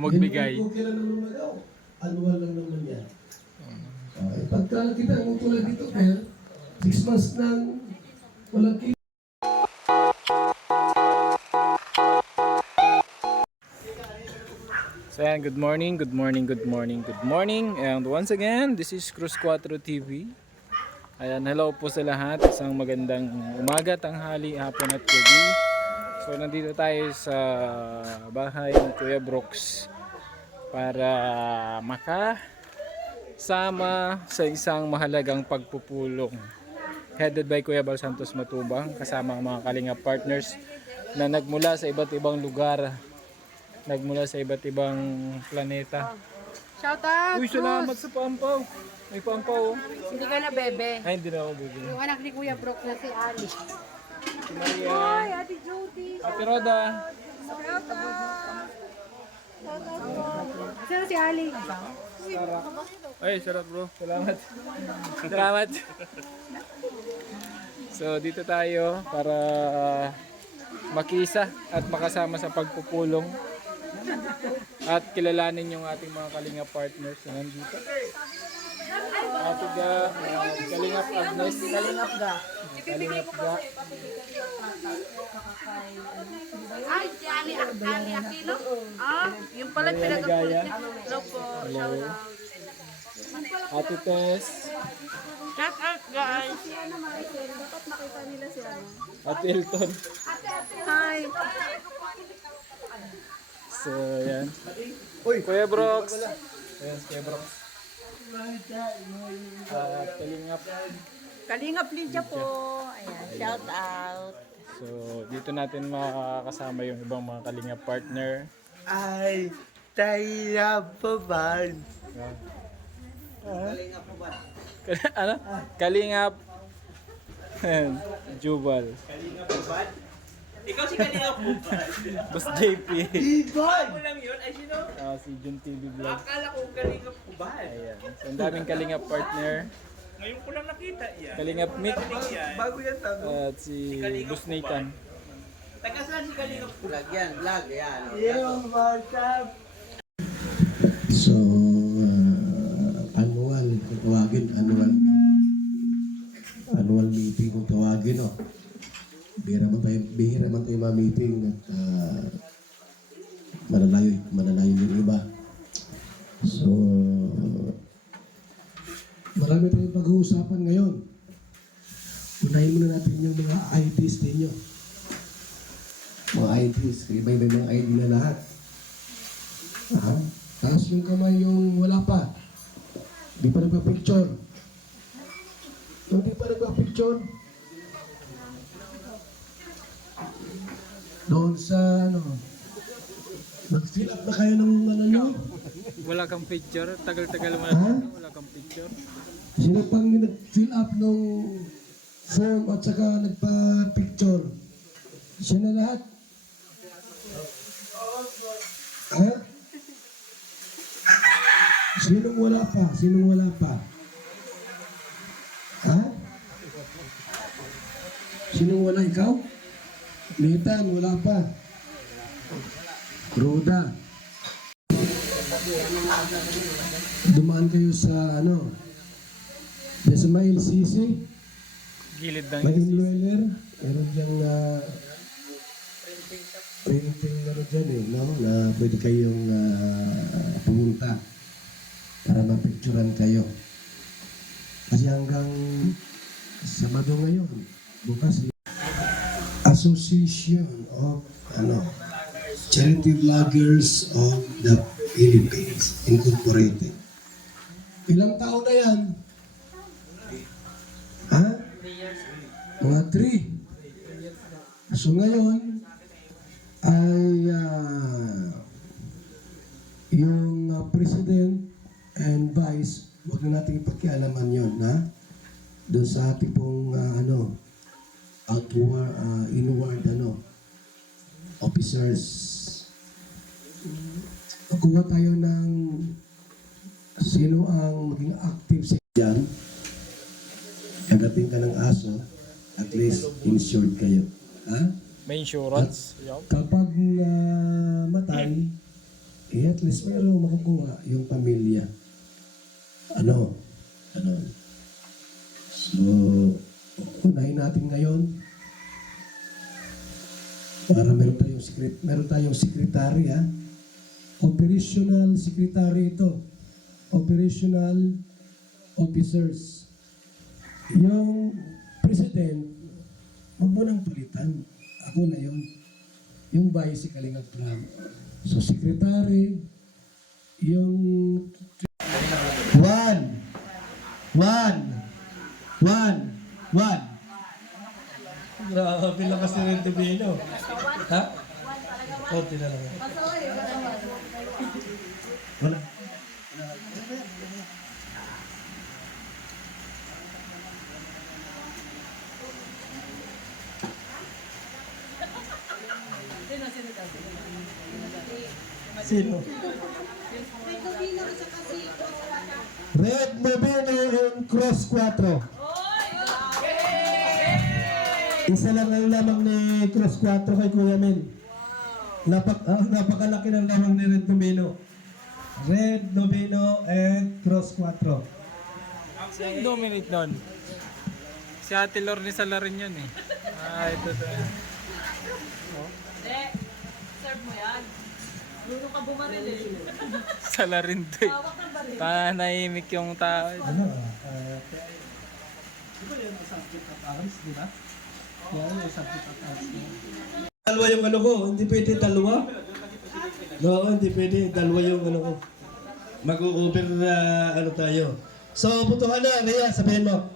magbigay. Okay lang naman daw. Annual lang naman yan. Pagka kita ang tulad dito, 6 months nang walang kita. So ayan, good morning, good morning, good morning, good morning. And once again, this is Cruz 4 TV. Ayan, hello po sa lahat. Isang magandang umaga, tanghali, hapon at gabi. So nandito tayo sa bahay ni Kuya Brooks para makasama sa isang mahalagang pagpupulong. Headed by Kuya Bal Santos Matubang, kasama ang mga Kalingap partners na nagmula sa iba't ibang lugar, nagmula sa iba't ibang planeta. Shout out! Uy, salamat sa pampaw. May pampaw. Hindi ka na bebe. Ay, hindi na ako bibili. Yung anak ni Kuya Brooks na si Ali. Si Maria. Hi, Ate Jody. Ate Roda. Shout out! Sino si Ali? Sarap. Ay, sarap bro. Salamat. Salamat. So, dito tayo para makisa at makasama sa pagpupulong at kilalanin yung ating mga Kalingap partners na nandito. Ate Ga, Kalingap Agnes, Kalingap Ga. Kalingap Ga. Ay, si Ali Aquino? Ah, yung pala pinag-upulit niya. Hello po. Shout out. Ate Tess. Shout out, guys. Ate Hilton. Hi. So, yan. Kuya Brooks. Ayan, Kuya Brooks. Kalingap. Kalingap Lydia po. Ayan, shout out. So, dito natin makakasama yung ibang mga Kalingap partner. Ay, tayo pa ba? Ano? Kalingap. Jubal. Ikaw si Kalingap Ubad. Boss JP. Ako lang yun. Ay, sino? Si Jun TV Vlog. Akala ko Kalingap Ubad. Ayan. So, ang daming Kalingap partner. Ngayon ko lang nakita yan. Kalingap Mick. Bago yan sabi. At si Boss Nathan. Taga saan si Kalingap Ubad? So, annual, kung tawagin, annual meeting kung tawagin, no? Bihira man tayo ma-meeting at manalayo yung iba. So, marami tayong pag-uusapan ngayon. Unahin muna natin yung mga IDs ninyo. Mga IDs, iba-iba yung ID na lahat. Taas yung kamay yung wala pa. Di pa nagpa-picture. Yung di pa nagpa-picture, doon sa nag-fill up na kayo ng nyo? Wala kang picture. Tagal-tagal mo Ha? na. Wala kang picture. Sino pang nag-fill up ng form at saka nagpa-picture? Siya na lahat? Ha? Sinong wala pa? Sinong wala pa? Ha? Sinong wala? Ikaw? Nathan, wala pa. Roda. Dumaan kayo sa Desmail Sisi. Gilid ng May Dweller. Meron diyang printing dyan na pwede kayong pumunta para mapicturan kayo. Kasi hanggang Sabado ngayon, bukas Association of Charity Vloggers of the Philippines Incorporated. Ilang taon na yan? Ha? Mga 3. So ngayon ay yung President and Vice, huwag na natin ipakialaman yun, ha? Doon sa ating pong inward officers. Kuha tayo ng sino ang maging active sa dyan. Kagating ka ng aso, at least insured kayo. Ha? May insurance. Kapag namatay, at least meron makukuha yung pamilya. Ano? So, unahin natin ngayon para meron tayong secretary, ha? Operational secretary ito. Operational officers. Yung president, huwag mo nang palitan. Ako na yun. Yung vice si Kalingap Prab. So, secretary, yung... One. Grabe lang kasi rin Tibino. Ha? Konti na lang. Wala. Sino? Red Movino and Cross 4. Isa lang ang lamang ni Cross 4 kay Kuya Mel. Napakalaki ng lamang ni Red Movino. Red Movino and Cross 4. Sino dominate nun? Si Ate Lorne Salarin yun eh. Ito. Serve mo yan. Bruno ka bumaril eh. Salarin to eh. Nahimik yung tao. Ano? Di ba yung subject of arms, di ba? Yan yung subject of arms. Dalawa yung ano ko, hindi pwede dalawa. Oo, hindi pwede. Dalawa yung ano ko. Mag-over na ano tayo. So, putuhan na. Rhea, sabihin mo.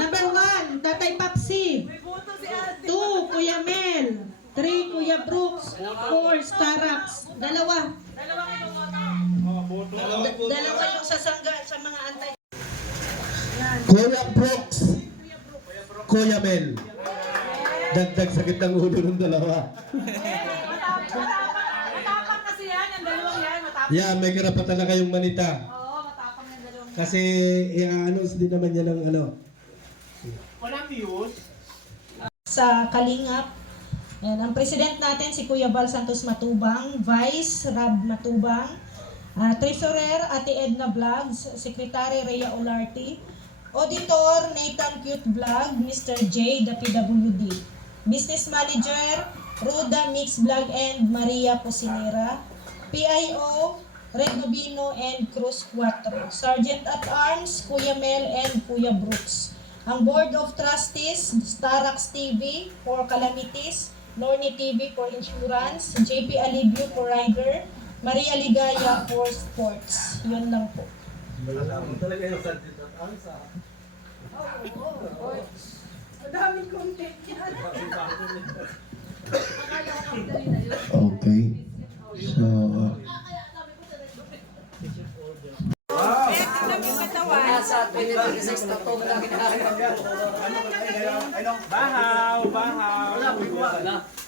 Number 1, Tatay Papsi. 2, Kuya Mel. 3, Kuya Brooks. 4, Starax. Dalawa yung sasangga sa mga antay. Kuya Brooks. Kuya Mel. Dagdag sakit ng ulo ng dalawa. Matapang kasi yan, yung dalawang yan. Matapang. Yeah, may karapatan na kayong manita. Oo, matapang yung dalawang. Kasi, i-announce din naman yan ng ano. Walang views. Sa Kalingap. Yan, ang president natin si Kuya Val Santos Matubang, Vice Rab Matubang, Treasurer Ate Edna Vlogs, Secretary Rhea Olarte, Auditor Nathan Cute Vlog, Mr. J, the PWD, Business Manager Ruda Mix Vlog and Maria Posinera, PIO Red Nobino and Cruz 4, Sergeant at Arms Kuya Mel and Kuya Brooks. Ang Board of Trustees, Starax TV for Calamities, Lorne TV for Insurance, JP Alibio for Rider, Maria Ligaya for Sports. Yun lang po. Talaga yung subject of arms. Madaming content yan. Okay. So, Bahaw.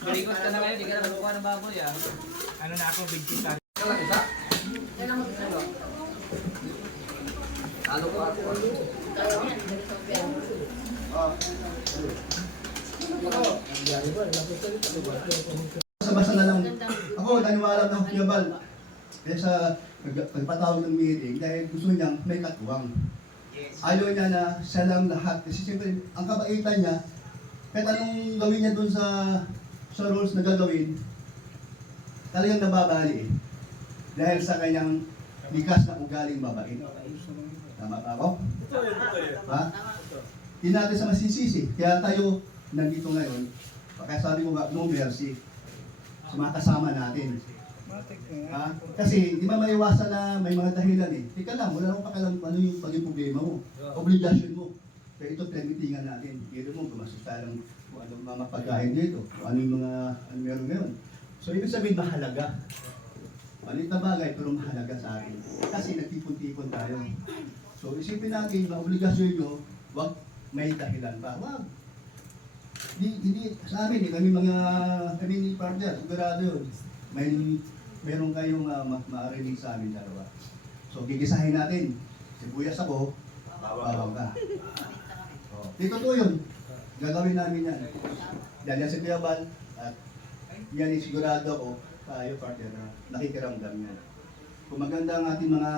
Malikot ka na ngayon, di ka na magkuha ng baboy ah. Ano na ako, big kita. Halo ko ako. Basta na lang. Ako, naniwala ng Kiyabal. Kaya sa nagpatawag ng meeting dahil gusto niyang may katuwang. Ayaw niya na siya lang lahat. Kasi siyempre, ang kabaitan niya, kahit anong gawin niya dun sa rules na gagawin, talagang nababali eh. Dahil sa kanyang likas na ugaling mabait. Tama ba ako? Ha? Hindi natin sa masisisi. Kaya tayo nandito ngayon. Kaya sabi mo nga, no mercy sa mga kasama natin. Ha? Kasi di ba maiwasan na may mga dahilan eh. Tika lang, wala akong pakialam ano yung paging problema mo. Obligasyon mo. Kaya ito pinag-itingan natin. Kaya mo, gumastos tayo ng kung ano mga pagkain dito. Kung ano yung mga ano meron ngayon. So ibig sabihin mahalaga. Malit na bagay pero mahalaga sa akin. Kasi nagtipon-tipon tayo. So isipin natin na obligasyon nyo, wag may dahilan pa. Wag. Hindi sa amin, kami ni partner, sigurado yun. Meron kayong ma-release sa amin dalawa. So gigisahin natin. Sibuyas ako, bawang ka. So, di totoo yun. Gagawin namin yan. Yan si Kuya Bal, at yan sigurado ako, tayo partner na nakikiramdam yan. Kung maganda ang ating mga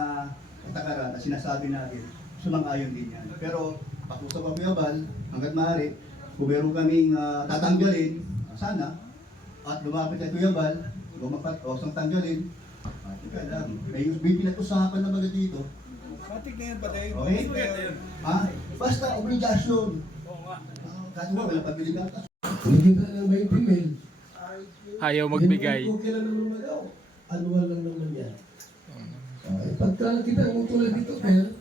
katakaran na sinasabi natin, sumang-ayon din yan. Pero pakusap pa Kuya Bal, hanggat maaari, kung meron kaming tatanggalin, sana, at lumapit kay Kuya Bal, lumapat o sang tanggalin, tika lang, may pinag-usapan na baga dito. Matik na yan pa tayo. Okay? Ha? Basta obligasyon. Kasi mo, wala pabili ka. Hindi ka lang may email. Ayaw magbigay. Okay lang naman magaw. Annual lang naman yan. Okay, pagka kita mo tulad dito, kaya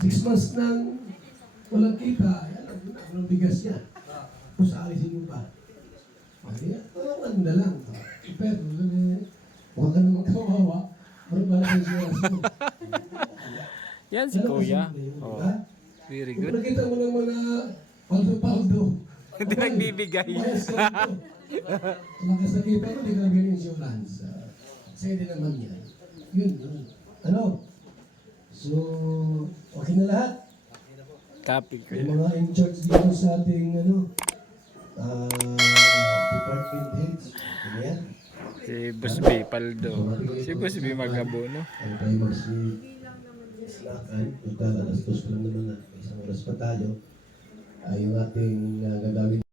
6 months nang walang kita, yan, walang bigas yan. Kung sa alisin mo pa. Kaya, ano na lang. Pero, huwag ka naman kawawa. Parang pala sa insurance mo. Yan si Kuya. Oh, very Kung good. nakita mo naman na paldo-paldo. Hindi nagbibigay. Nakasakitan mo, hindi ka nabili insurance. Pwede naman yan. Yun. Ano? So, okay na lahat. Copy ko Yung yan. mga in charge dito sa ating department heads. Ano yan? Si Boss B, Paldo. Si Boss B mag-abono. Ano tayo mag-snackan? Total, alas 2 pa lang naman na. Isang oras pa tayo. Ay yung ating gagawin